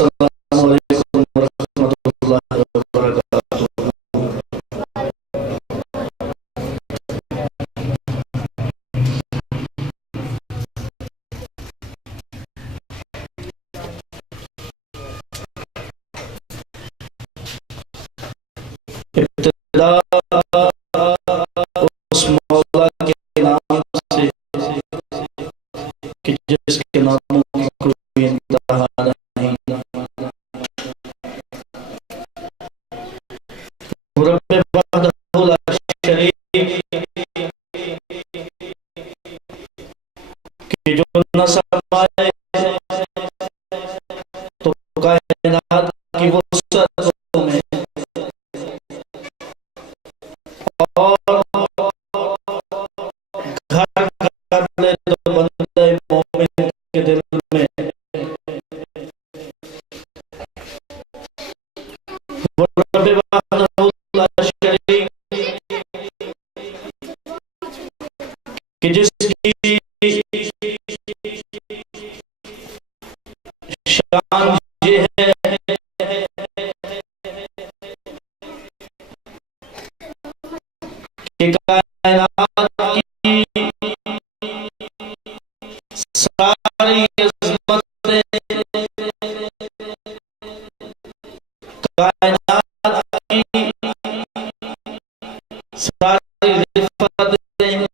السلام علیکم ورحمۃ اللہ وبرکاتہ۔ ابتدا اس مولا کے نام سے کہ جس کے ناموں کی کوئی انتہا نہیں، رب وحدہ لا شریک کہ جو نہ سمائے تو کائنات کی وسعتوں میں، اور گھر کر لے تو بندہ مومن کے دل میں، وہ رب وحدہ لا شریک کہ جس کی شان یہ ہے کہ کائنات کی ساری عظمتیں، کائنات کی ساری رفتیں،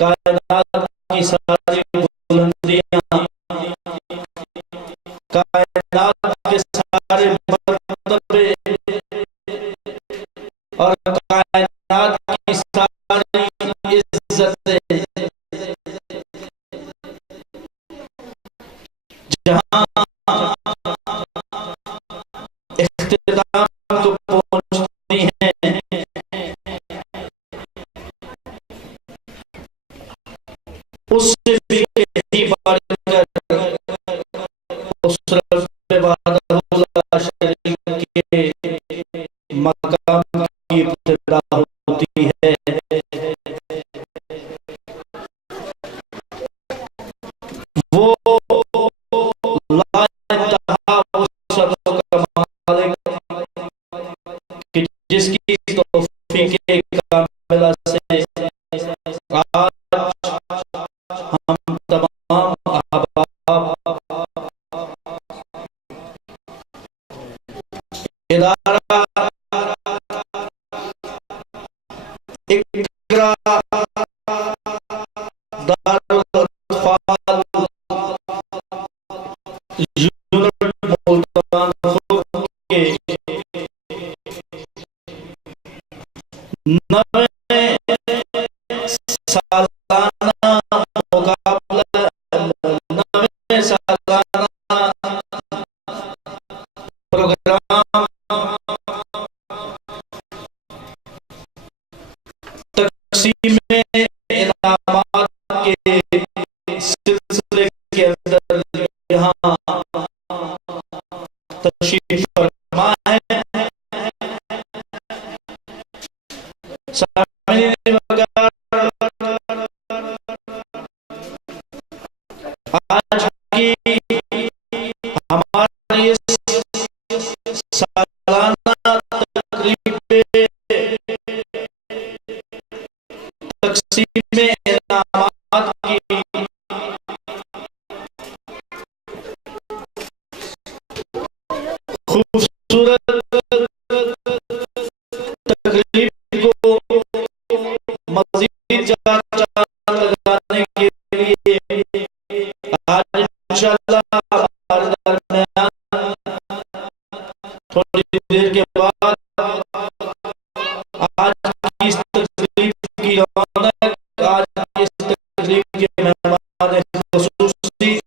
کائنات کی ساری بلندیاں، کائنات کے سارے مرتبے اور کائنات کی ساری عزتیں، جہاں اختتام کو پہنچتی ہیں، اس سے بھی کہیں بڑھ کر اس رب وحدہ لا شریک کے مقام کی ابتدا ہوتی ہے۔ وہ لا انتہا وسعتوں کا مالک کہ جس کی توفیق کاملہ سے آج ہم تمام احباب ادارہ اقرا دارالاطفال یونٹ ملتان خود کے 9ویں سالانہ مقابلہ، 9ویں سالانہ پروگرام تقسیم انعامات کے سلسلے کے اندر یہاں تشریف فرما ہے۔ سامعین وغیرہ، آج کی ہماری سالانہ تقریب تقسیم انعامات کی خوبصورت تقریب کو مزید چار چاند لگانے کے لیے آج انشاءاللہ ہمارے درمیان تھوڑی دیر کے بعد آج کی اس تقریب کی رونق، آج کی اس تقریب کے مہمان خصوصی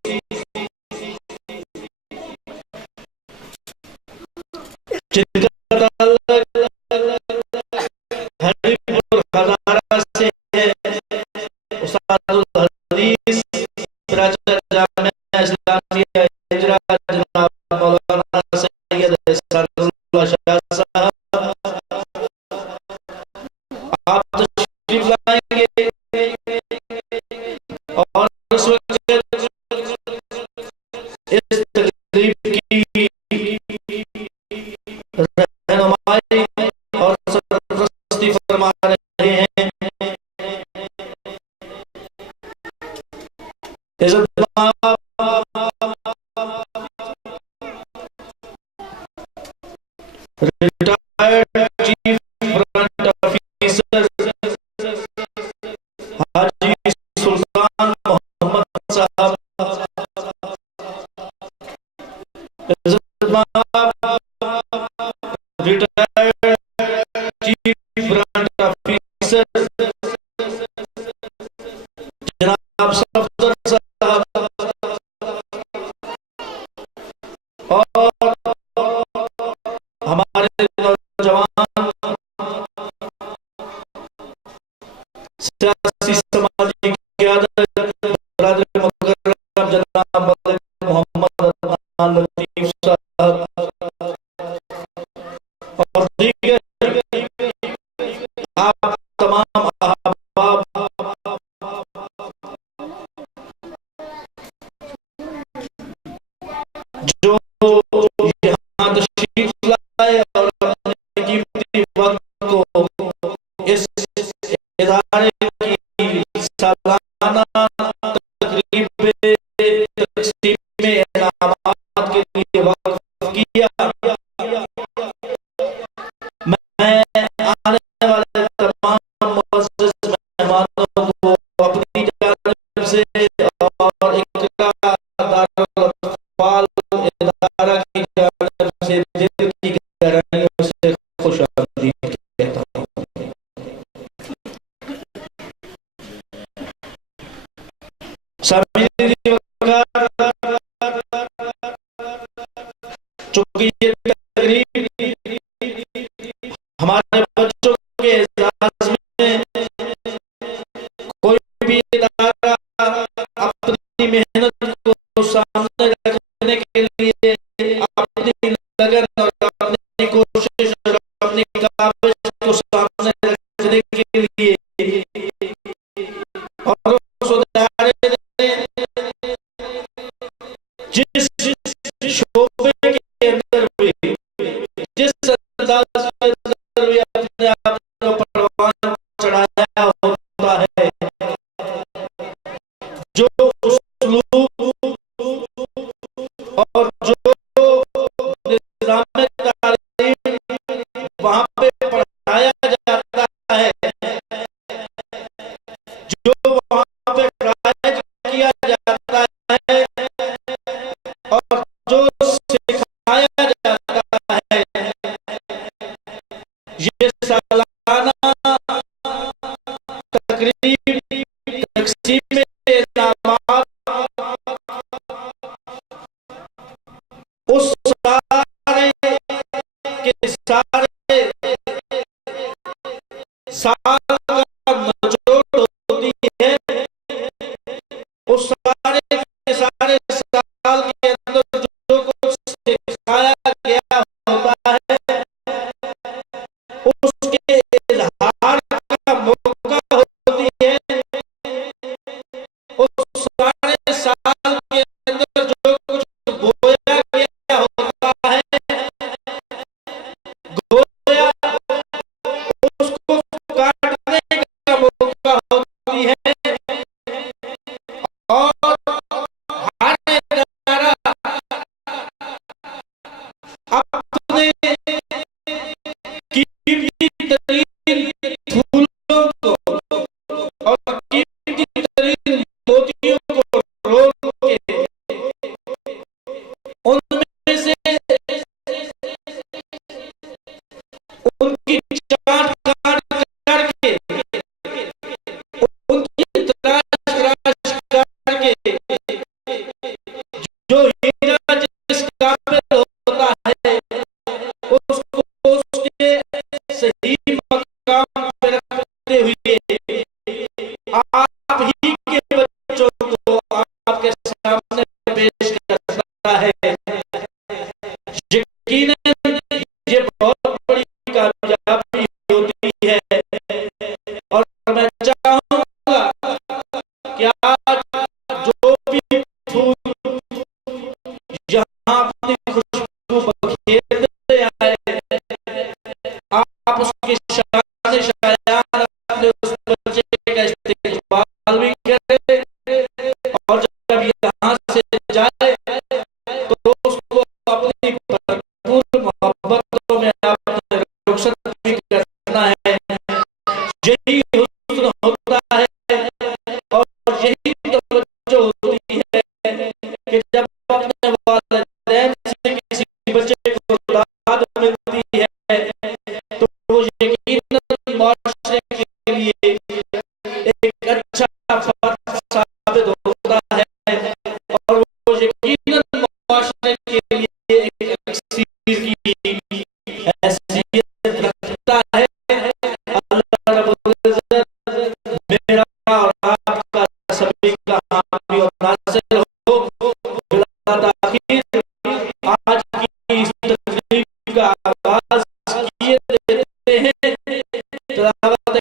جن کا تعلق ہری پور ہزارہ سے ہے، استاد الحدیث براچہ جامعہ اسلامیہ ہجرہ جناب مولانا سید احسان اللہ شاہ صاحب، آپ تشریف لائیں گے اور اس وقت اس تقریب کی رہے ہیں. عزت مآب ریٹائرڈ چیف فرنٹ آفیسر حاجی سلطان محمد صاحب. عزت مآب ریٹائرڈ چیف فرنٹ آفیسر جناب صفدر صاحب اور ہمارے نوجوان سیاسی سماجی قیادت برادر مکرم جناب ملک محمد عدنان لطیف صاحب اور دیگر آپ تمام احباب جو یہاں تشریف لائے اور اپنے قیمتی وقت کو اس ادارے کی سالانہ تقریب تقسیم انعامات کے لیے وقف کیا. میں آنے والے تمام معزز مہمانوں کو اپنی جانب سے اور اقرا دارالاطفال ادارہ کی جانب سے دل کی گہرائیوں سے خوش آمدید کہتا ہوں. سامعین وقار، چونکہ یہ تقریب ہمارے بچوں کے اعزاز میں کوئی بھی ادارہ اپنی محنت کو سامنے رکھنے کے لیے اپنی لگن اور اپنی کوشش اور اپنی کاوش کو سامنے رکھنے کے لیے اور اس ادارے نے معاشرے کے لیے ایک اچھا فرد ثابت ہوتا ہے، اور وہ یقیناً معاشرے کے لیے ایک اکسیر کی حیثیت رکھتا ہے۔ اللہ رب العزت میرا اور آپ کا سبھی کا حامی اور ناصر ہو۔ بلا تاخیر آج کی اس تقریب کا آغاز کیے دیتے ہیں تلاوت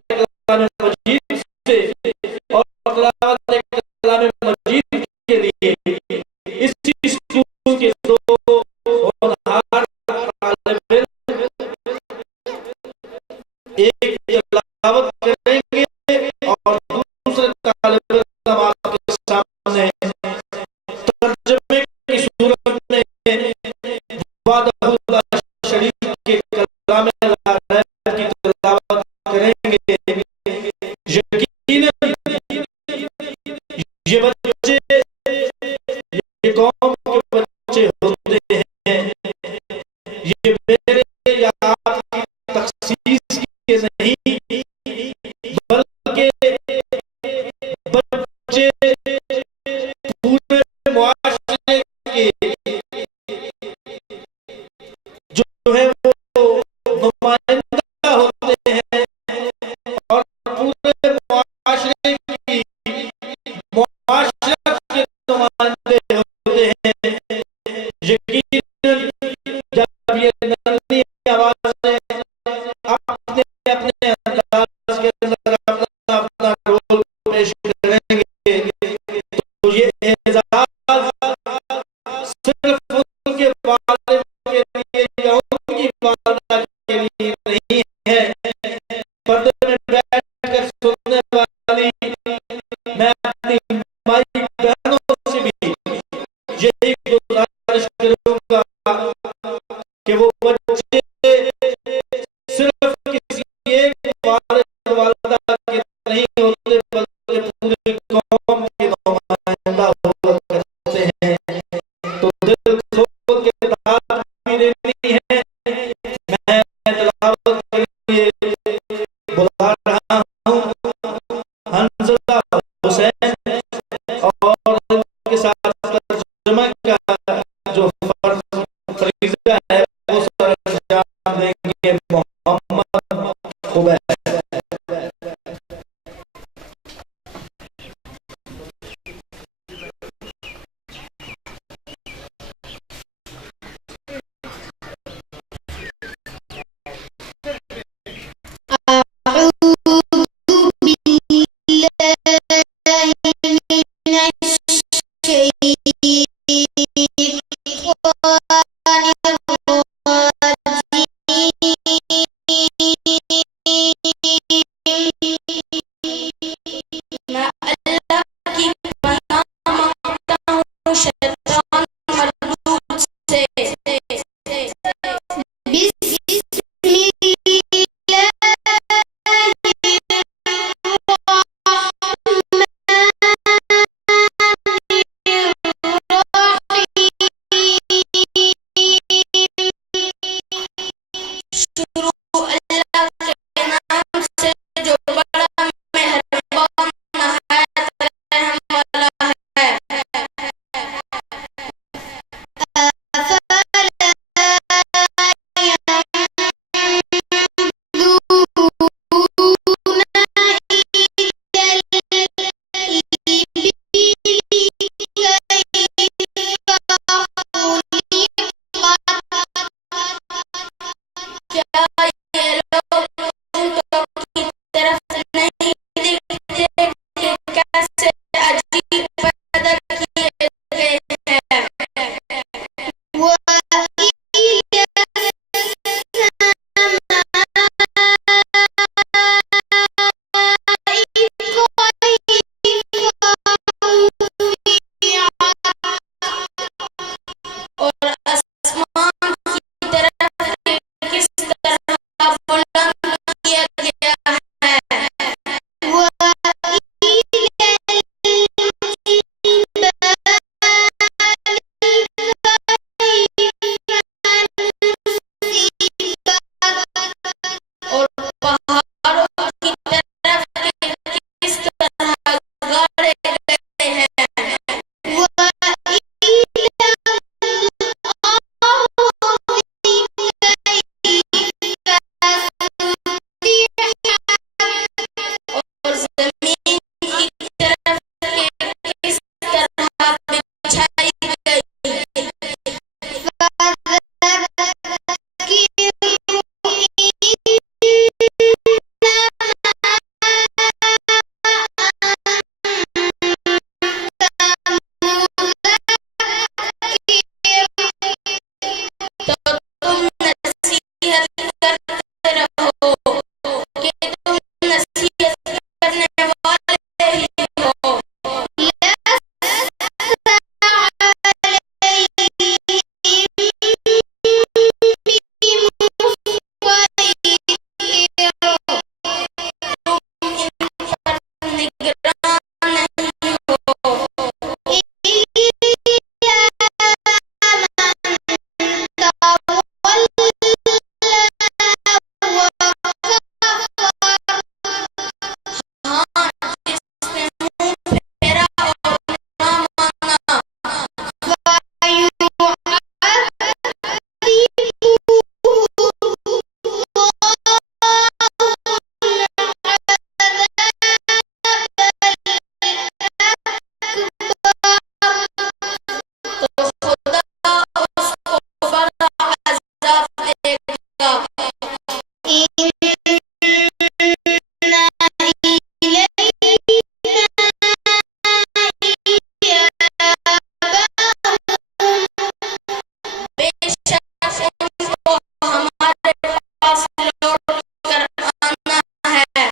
بے شک ان کو ہمارے پاس لوٹ کر آنا ہے۔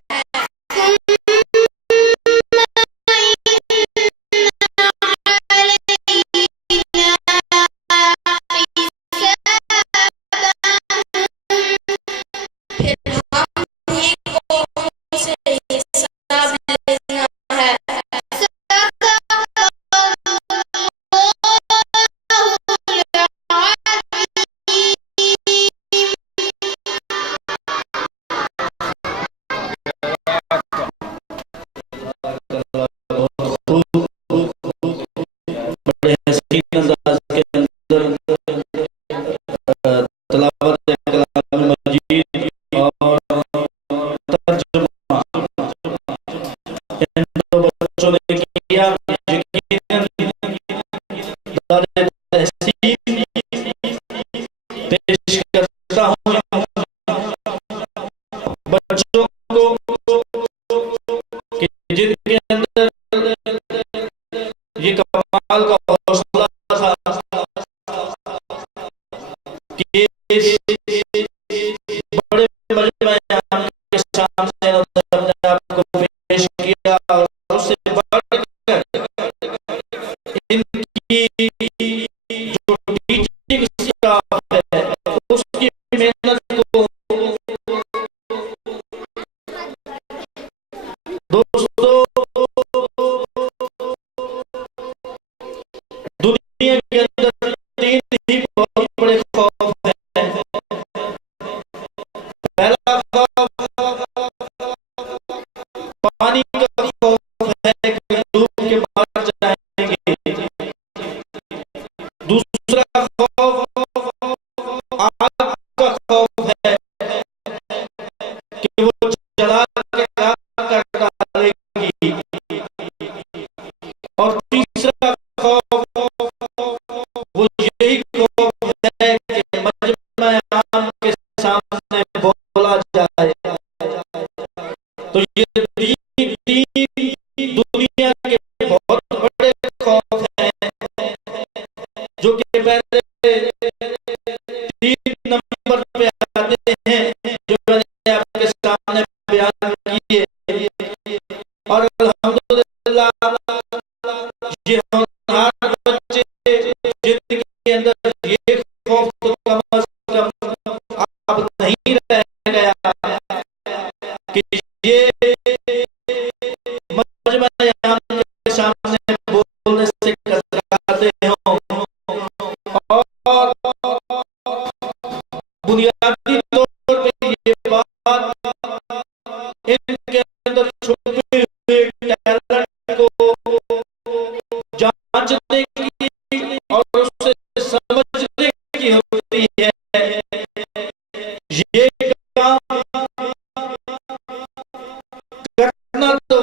پھر ہم ہی کو ان سے حساب لینا ہے۔ بڑے حسین انداز کے اندر تلاوت کلام مجید اور ترجمہ ان دو بچوں نے کیا۔ یقیناً دار تحسین پیش کرتا ہوں بچوں کو کہ جن کے اندر یہ کمال کا حوصلہ تھا کہ بڑے مجمع عام کے سامنے اپنے آپ کو پیش کیا اور اس سے بڑھ کر ان کی جو ٹیچنگ اسٹاف ہے اس کی محنت کو دوستو دنیا کے اندر تین ہی بہت بڑے خوف ہیں۔ پہلا خوف پانی کا خوف ہے کہ ڈوب کے مر جائیں گے۔ دوسرا خوف آگ کا خوف ہے کہ وہ جلا کے راکھ کر ڈالے گی۔ اور تیسرا خوف وہ یہی خوف ہے کہ مجمع عام کے سامنے بولا جائے۔ تو یہ تین دنیا کے بہت بڑے خوف ہیں جو کہ پہلے تین نمبر پہ آتے ہیں جو میں نے آپ کے سامنے بیان کیے۔ اور الحمدللہ یہ ہونہار بچے جن کے اندر یہ خوف تو کم از کم اب نہیں رہ گیا کہ یہ مجمع عام کے سامنے بولنے سے کتراتے ہوں۔ اور بنیادی طور پہ یہ بات ان کے اندر چھپے ہوئے ٹیلنٹ کو جانچنے کی اور اسے سمجھنے کی ہوتی ہے۔ یہ کام کرنا تو